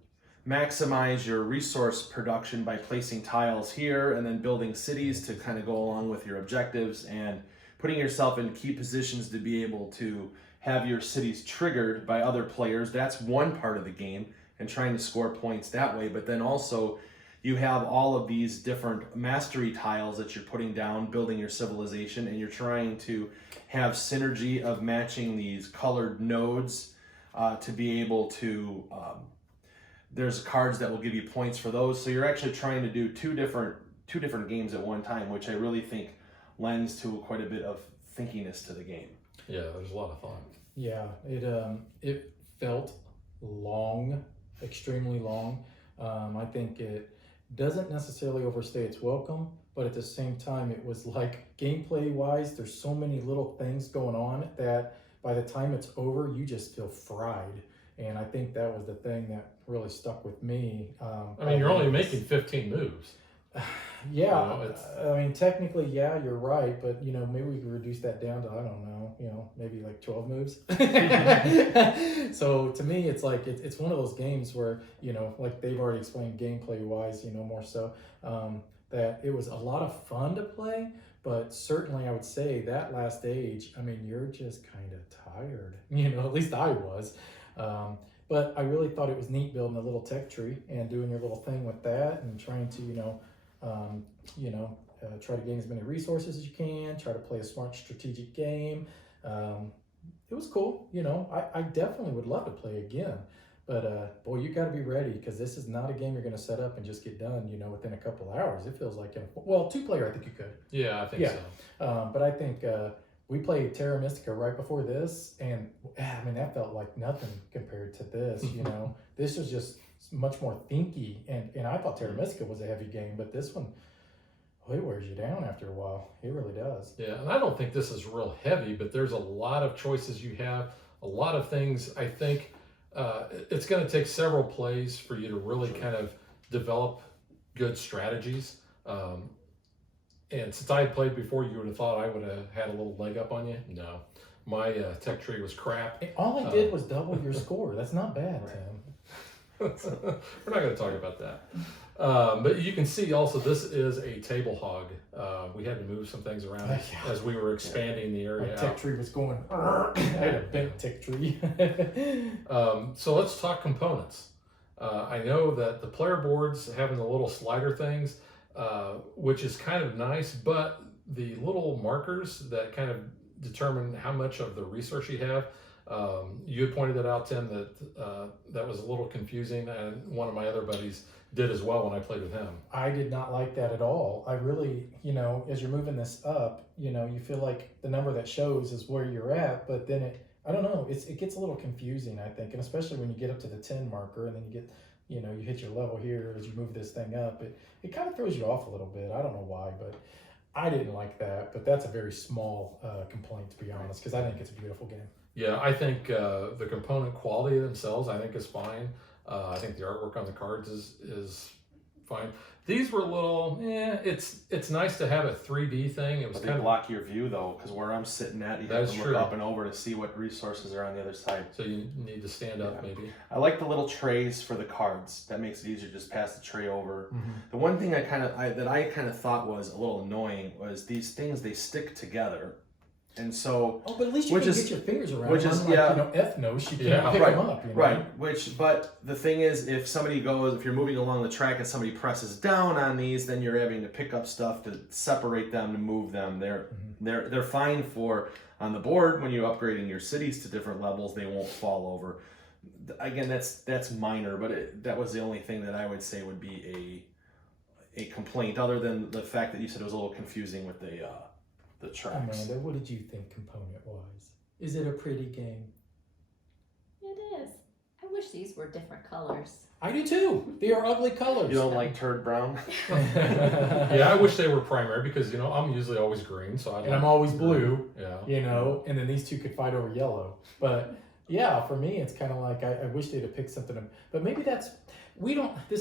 maximize your resource production by placing tiles here and then building cities to kind of go along with your objectives, and putting yourself in key positions to be able to have your cities triggered by other players. That's one part of the game, and trying to score points that way. But then also you have all of these different mastery tiles that you're putting down, building your civilization, and you're trying to have synergy of matching these colored nodes to be able to there's cards that will give you points for those. So you're actually trying to do two different games at one time, which I really think lends to quite a bit of thinkiness to the game. Yeah, there's a lot of thought. Yeah, it felt long, extremely long. I think it doesn't necessarily overstay its welcome, but at the same time, it was like gameplay wise, there's so many little things going on that by the time it's over, you just feel fried. And I think that was the thing that really stuck with me. I mean, you're only making 15 moves. Yeah, You know, I mean, technically, yeah, you're right, but maybe we could reduce that down to, I don't know, maybe like 12 moves. So to me, it's like it's one of those games where like they've already explained gameplay wise, more so that it was a lot of fun to play, but certainly I would say that last stage, I mean, you're just kind of tired, at least I was. But I really thought it was neat building a little tech tree and doing your little thing with that and trying to, try to gain as many resources as you can, try to play a smart strategic game. It was cool. I definitely would love to play again, but boy, you got to be ready, because this is not a game you're going to set up and just get done, within a couple of hours. It feels like, two player, I think you could. Yeah, I think so. But I think, we played Terra Mystica right before this, and I mean, that felt like nothing compared to this, This was just much more thinky, and I thought Terra Mystica was a heavy game, but this one, it wears you down after a while. It really does. Yeah, and I don't think this is real heavy, but there's a lot of choices you have, a lot of things. I think it's going to take several plays for you to really kind of develop good strategies. And since I had played before, you would have thought I would have had a little leg up on you. No, my tech tree was crap. All I did was double your score. That's not bad, Tim. We're not going to talk about that. But you can see also this is a table hog. We had to move some things around as we were expanding the area. My tech tree was going. I had a bent tech tree. So let's talk components. I know that the player boards having the little slider things, which is kind of nice, but the little markers that kind of determine how much of the resource you have, you had pointed that out, Tim, that that was a little confusing, and one of my other buddies did as well when I played with him. I did not like that at all. I really, as you're moving this up, you feel like the number that shows is where you're at, but then I don't know, it gets a little confusing, I think, and especially when you get up to the 10 marker, and then you get, you hit your level here as you move this thing up, it kind of throws you off a little bit. I don't know why, but I didn't like that, but that's a very small complaint, to be honest, because I think it's a beautiful game. Yeah, I think the component quality themselves, I think, is fine. I think the artwork on the cards is fine. These were a little, it's nice to have a 3D thing. It was But kind they of block your view, though, because where I'm sitting at, you That have is to true. look up and over to see what resources are on the other side. so you need to stand up maybe. I like the little trays for the cards. That makes it easier to just pass the tray over. Mm-hmm. The one thing I kind of thought was a little annoying was these things, they stick together, And so, Oh, but at least you Which can is- get your fingers around. which them, is- unlike, yeah. you know, Ethnos, you can't Yeah. pick Right, them up. You know? right. But the thing is, if somebody goes, if you're moving along the track and somebody presses down on these, then you're having to pick up stuff to separate them, to move them. They're fine for on the board when you're upgrading your cities to different levels. They won't fall over. Again, that's minor, but that was the only thing that I would say would be a complaint, other than the fact that you said it was a little confusing with the tracks. Amanda, what did you think component-wise? Is it a pretty game? It is. I wish these were different colors. I do too. They are ugly colors. You don't like turd brown? Yeah, I wish they were primary because I'm usually always green, so I. And I'm always blue. Yeah. You know, and then these two could fight over yellow. But yeah, for me, it's kind of like I wish they'd have picked something. But maybe this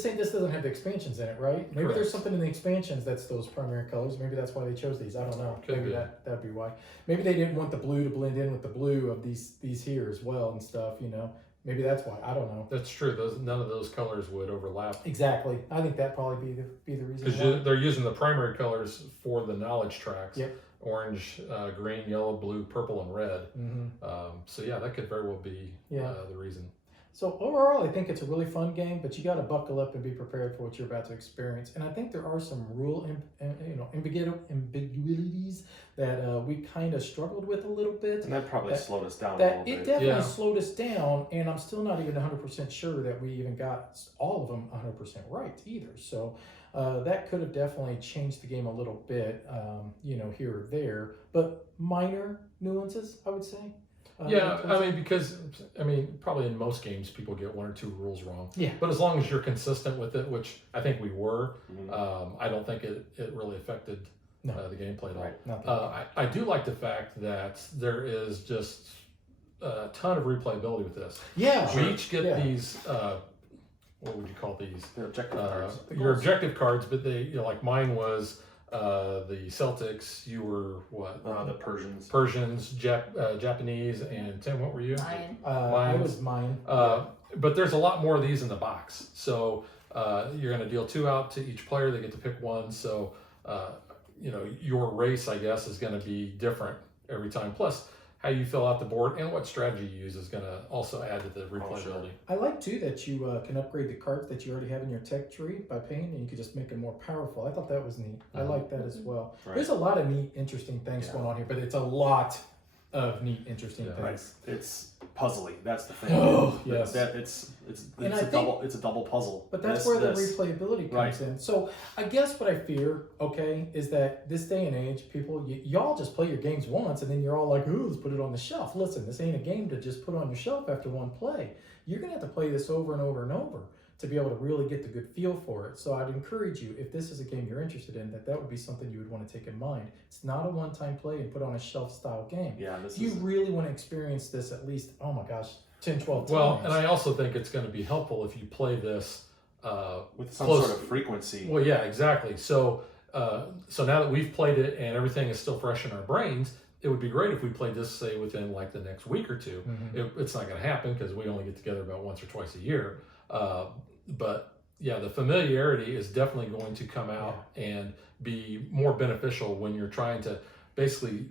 doesn't have the expansions in it, right? Maybe Correct. there's something in the expansions that's those primary colors. Maybe that's why they chose these. I don't know. Could Maybe be. that'd be why. Maybe they didn't want the blue to blend in with the blue of these here as well and stuff. You know, maybe that's why. I don't know. That's true. None of those colors would overlap Exactly. I think that'd probably be the reason. because Why. they're using the primary colors for the knowledge tracks. Yep. Orange, green, yellow, blue, purple, and red. Mm-hmm. So yeah, that could very well be Yeah. the reason. So overall, I think it's a really fun game, but you got to buckle up and be prepared for what you're about to experience. And I think there are some rule, ambiguities that we kind of struggled with a little bit. And that probably slowed us down a That little it bit. definitely Yeah. slowed us down, and I'm still not even 100% sure that we even got all of them 100% right either. So that could have definitely changed the game a little bit, here or there. But minor nuances, I would say. Yeah, because probably in most games people get one or two rules wrong. Yeah. But as long as you're consistent with it, which I think we were, Mhm. I don't think it really affected No. the gameplay at all. Right. Not that I do like the fact that there is just a ton of replayability with this. yeah. We each get Yeah. these, what would you call these? They're objective cards. Your objective cards, but they, like mine was the Celtics, you were what? The Persians. Persians, Japanese, and Tim, what were you? Lion. I Mine. was mine. But there's a lot more of these in the box. So you're going to deal 2 out to each player. They get to pick one. So, your race, I guess, is going to be different every time. Plus, how you fill out the board and what strategy you use is going to also add to the replayability. I like too that you can upgrade the cards that you already have in your tech tree by paying, and you can just make them more powerful. I thought that was neat. I like that as well. Right. There's a lot of neat, interesting things Yeah. going on here, but it's a lot of neat, interesting Yeah. things. Right. It's puzzly. That's the thing. Oh, yes. It's I a think- it's a double puzzle. But that's This, where the this. replayability comes Right. in. So I guess what I fear, is that this day and age, people, y'all just play your games once and then you're all like, ooh, let's put it on the shelf. Listen, this ain't a game to just put on your shelf after one play. You're going to have to play this over and over and over to be able to really get the good feel for it. So I'd encourage you, if this is a game you're interested in, that would be something you would want to take in mind. It's not a one-time play and put on a shelf style game. Yeah, this You is really want to experience this at least, 10, 12 Well, times. and I also think it's going to be helpful if you play this with some close- sort of frequency. Well, yeah, exactly. So now that we've played it and everything is still fresh in our brains, it would be great if we played this, say, within like the next week or two. It's not going to happen because we only get together about once or twice a year. But yeah, the familiarity is definitely going to come out and be more beneficial when you're trying to basically,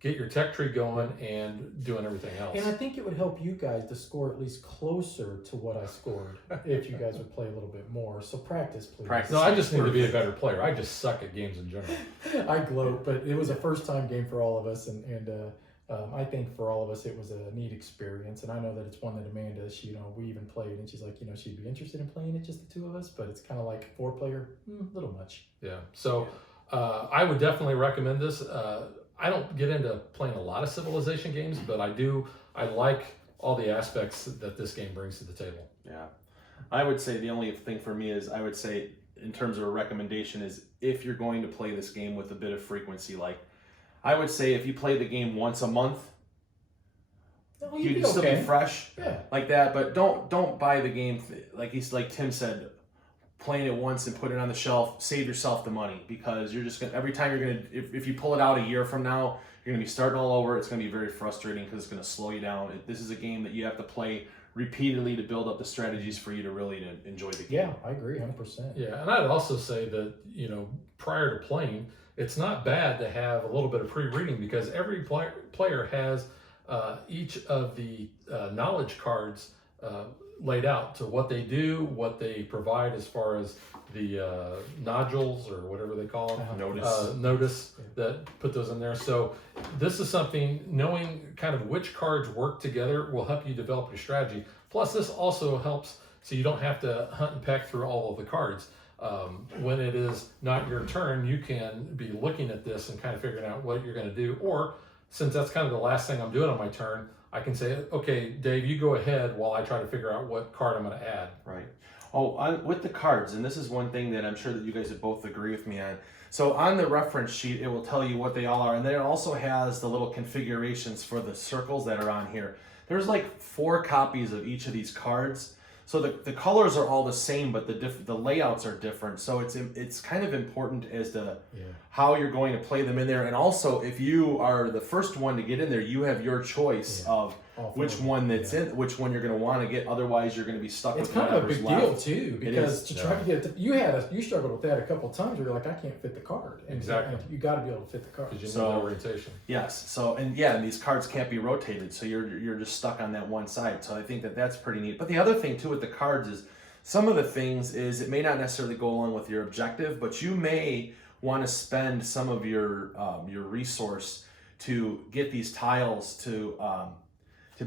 get your tech tree going and doing everything else. And I think it would help you guys to score at least closer to what I scored if you guys would play a little bit more. So practice, please. Practice. No, I just need to be a better player. I just suck at games in general. I gloat, but it was a first-time game for all of us, and I think for all of us it was a neat experience. And I know that it's one that Amanda, we even played, and she's like, she'd be interested in playing it, just the two of us. But it's kind of like 4-player, a little much. Yeah. So I would definitely recommend this. I don't get into playing a lot of Civilization games, but I like all the aspects that this game brings to the table. Yeah. I would say the only thing for me is, I would say in terms of a recommendation is, if you're going to play this game with a bit of frequency, like I would say if you play the game once a month, No, you'd still be fresh Yeah. like that. But don't buy the game like Tim said, playing it once and put it on the shelf. Save yourself the money, because you're just gonna, every time you're gonna, if you pull it out a year from now, you're gonna be starting all over. It's gonna be very frustrating because it's gonna slow you down. This is a game that you have to play repeatedly to build up the strategies for you to really to enjoy the game. Yeah, I agree, 100%. Yeah, and I'd also say that, prior to playing, it's not bad to have a little bit of pre-reading, because every player has each of the knowledge cards laid out to what they do, what they provide as far as the nodules or whatever they call them. Notice that put those in there. So this is something, knowing kind of which cards work together will help you develop your strategy. Plus, this also helps so you don't have to hunt and peck through all of the cards. When it is not your turn, you can be looking at this and kind of figuring out what you're going to do. Or since that's kind of the last thing I'm doing on my turn, I can say, okay, Dave, you go ahead while I try to figure out what card I'm going to add. Right. Oh, with the cards, and this is one thing that I'm sure that you guys would both agree with me on. So on the reference sheet, it will tell you what they all are, and then it also has the little configurations for the circles that are on here. There's like 4 copies of each of these cards. So the colors are all the same, but the layouts are different. So it's kind of important as to how you're going to play them in there. And also, if you are the first one to get in there, you have your choice of which one that's in, which one you're going to want to get. Otherwise, you're going to be stuck It's with kind of a whatever's big left. deal too, because to try to get it, you struggled with that a couple of times. Where you're like, I can't fit the card. Exactly. And you got to be able to fit the card. Because you know the orientation. Yes. So and these cards can't be rotated, so you're just stuck on that one side. So I think that's pretty neat. But the other thing too with the cards is some of the things is it may not necessarily go along with your objective, but you may want to spend some of your resource to get these tiles to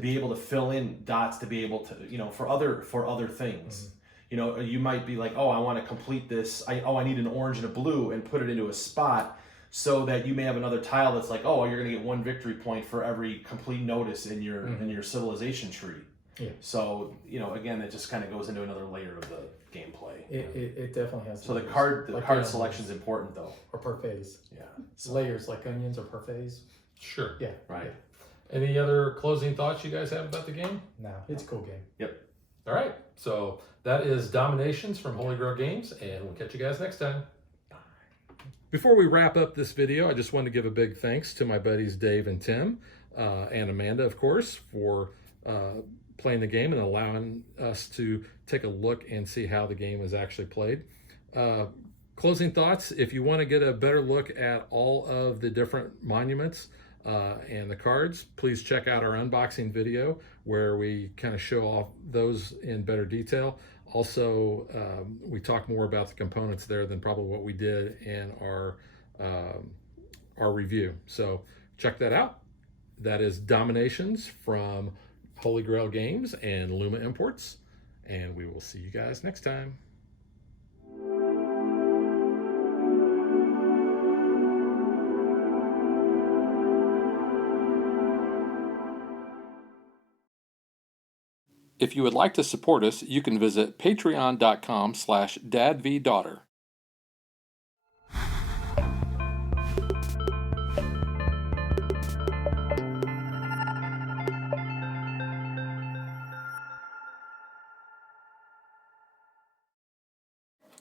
be able to fill in dots, to be able to for other things. You might be like, oh, I want to complete this. I need an orange and a blue and put it into a spot, so that you may have another tile that's like, oh, you're going to get 1 victory point for every complete notice in your civilization tree. Yeah. So again, that just kind of goes into another layer of the gameplay. It definitely has. So the layers. card selection is important though. Or parfaits. Yeah. Layers like onions or parfaits. Sure. Yeah. Right. Yeah. Any other closing thoughts you guys have about the game? No, it's a cool game. Yep. All right. So that is Dominations from Holy Grail Games, and we'll catch you guys next time. Before we wrap up this video, I just want to give a big thanks to my buddies Dave and Tim, and Amanda, of course, for playing the game and allowing us to take a look and see how the game is actually played. Closing thoughts, if you want to get a better look at all of the different monuments and the cards, please check out our unboxing video where we kind of show off those in better detail. Also, we talk more about the components there than probably what we did in our review. So check that out. That is Dominations from Holy Grail Games and Luma Imports. And we will see you guys next time. If you would like to support us, you can visit patreon.com/dadvdaughter.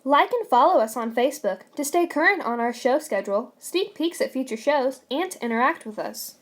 Like and follow us on Facebook to stay current on our show schedule, sneak peeks at future shows, and to interact with us.